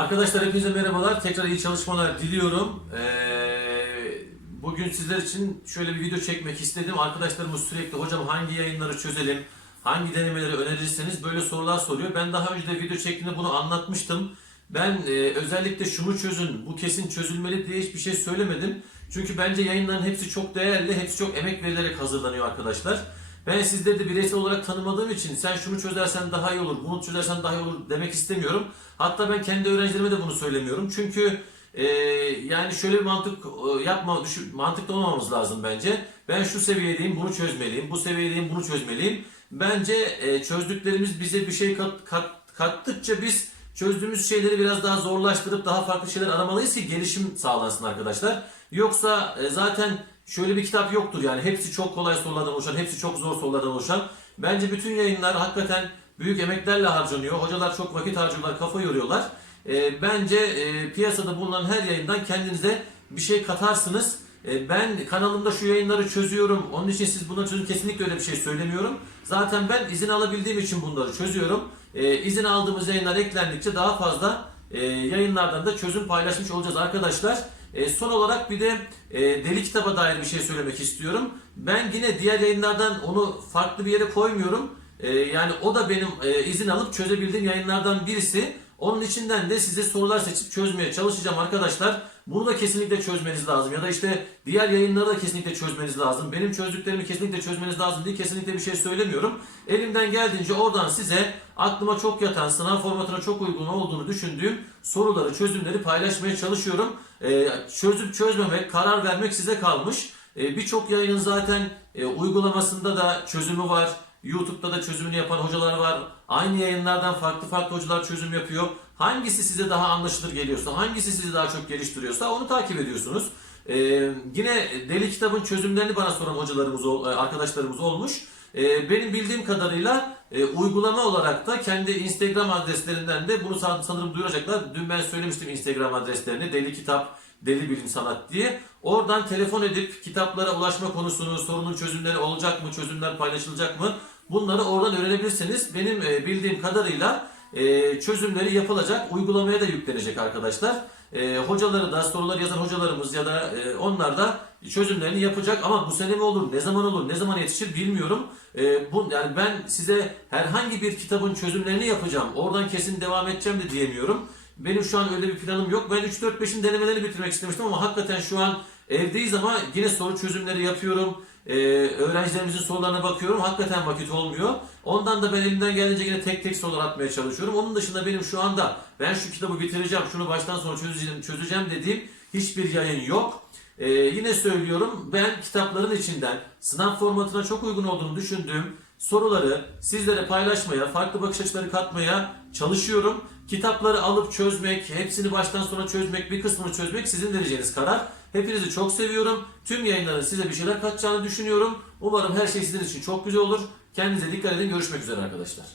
Arkadaşlar hepinize merhabalar. Tekrar iyi çalışmalar diliyorum. Ee, bugün sizler için şöyle bir video çekmek istedim. Arkadaşlarımız sürekli hocam hangi yayınları çözelim, hangi denemeleri önerirseniz böyle sorular soruyor. Ben daha önce de video şeklinde bunu anlatmıştım. Ben e, özellikle şunu çözün, bu kesin çözülmeli diye hiçbir şey söylemedim. Çünkü bence yayınların hepsi çok değerli, hepsi çok emek verilerek hazırlanıyor arkadaşlar. Ben sizleri de bireysel olarak tanımadığım için sen şunu çözersen daha iyi olur, bunu çözersen daha iyi olur demek istemiyorum. Hatta ben kendi öğrencilerime de bunu söylemiyorum. Çünkü e, yani şöyle bir mantık e, yapma, düşün, mantıklı olmamamız lazım bence. Ben şu seviyedeyim, bunu çözmeliyim, bu seviyedeyim, bunu çözmeliyim. Bence e, çözdüklerimiz bize bir şey kat, kat, kattıkça biz çözdüğümüz şeyleri biraz daha zorlaştırıp daha farklı şeyler aramalıyız ki gelişim sağlansın arkadaşlar. Yoksa e, zaten şöyle bir kitap yoktur yani hepsi çok kolay sorulardan oluşan, hepsi çok zor sorulardan oluşan. Bence bütün yayınlar hakikaten büyük emeklerle harcanıyor. Hocalar çok vakit harcıyorlar, kafa yoruyorlar. E, bence e, piyasada bulunan her yayından kendinize bir şey katarsınız. E, ben kanalımda şu yayınları çözüyorum. Onun için siz bunları çözün. Kesinlikle öyle bir şey söylemiyorum. Zaten ben izin alabildiğim için bunları çözüyorum. E, izin aldığımız yayınlar eklendikçe daha fazla e, yayınlardan da çözüm paylaşmış olacağız arkadaşlar. E, son olarak bir de e, deli kitaba dair bir şey söylemek istiyorum. Ben yine diğer yayınlardan onu farklı bir yere koymuyorum. E, yani o da benim e, izin alıp çözebildiğim yayınlardan birisi. Onun içinden de size sorular seçip çözmeye çalışacağım arkadaşlar. Bunu da kesinlikle çözmeniz lazım. Ya da işte diğer yayınları da kesinlikle çözmeniz lazım. Benim çözdüklerimi kesinlikle çözmeniz lazım diye kesinlikle bir şey söylemiyorum. Elimden geldiğince oradan size aklıma çok yatan, sınav formatına çok uygun olduğunu düşündüğüm soruları, çözümleri paylaşmaya çalışıyorum. Ee, çözüp çözmemek, karar vermek size kalmış. Ee, Birçok yayının zaten e, uygulamasında da çözümü var. YouTube'da da çözümünü yapan hocalar var. Aynı yayınlardan farklı farklı hocalar çözüm yapıyor. Hangisi size daha anlaşılır geliyorsa, hangisi sizi daha çok geliştiriyorsa onu takip ediyorsunuz. Ee, yine Deli Kitab'ın çözümlerini bana soran hocalarımız, e, arkadaşlarımız olmuş. Ee, benim bildiğim kadarıyla e, uygulama olarak da kendi Instagram adreslerinden de bunu san- sanırım duyuracaklar. Dün ben söylemiştim Instagram adreslerini. Deli Kitap, Deli Bilim Sanat diye. Oradan telefon edip kitaplara ulaşma konusunu, sorunun çözümleri olacak mı, çözümler paylaşılacak mı? Bunları oradan öğrenebilirsiniz. Benim e, bildiğim kadarıyla e, çözümleri yapılacak, uygulamaya da yüklenecek arkadaşlar. E, hocaları da, soruları yazan hocalarımız ya da e, onlar da çözümlerini yapacak ama bu sene mi olur, ne zaman olur, ne zaman yetişir bilmiyorum. E, bu yani ben size herhangi bir kitabın çözümlerini yapacağım. Oradan kesin devam edeceğim de diyemiyorum. Benim şu an öyle bir planım yok. Ben 3-4-5'in denemelerini bitirmek istemiştim ama hakikaten şu an evdeyiz ama yine soru çözümleri yapıyorum. Ee, öğrencilerimizin sorularına bakıyorum. Hakikaten vakit olmuyor. Ondan da ben elimden geldiğince yine tek tek sorular atmaya çalışıyorum. Onun dışında benim şu anda ben şu kitabı bitireceğim, şunu baştan sona çözeceğim, çözeceğim dediğim hiçbir yayın yok. Ee, yine söylüyorum ben kitapların içinden sınav formatına çok uygun olduğunu düşündüğüm soruları sizlere paylaşmaya, farklı bakış açıları katmaya çalışıyorum. Kitapları alıp çözmek, hepsini baştan sona çözmek, bir kısmını çözmek sizin vereceğiniz karar. Hepinizi çok seviyorum. Tüm yayınların size bir şeyler katacağını düşünüyorum. Umarım her şey sizin için çok güzel olur. Kendinize dikkat edin. Görüşmek üzere arkadaşlar.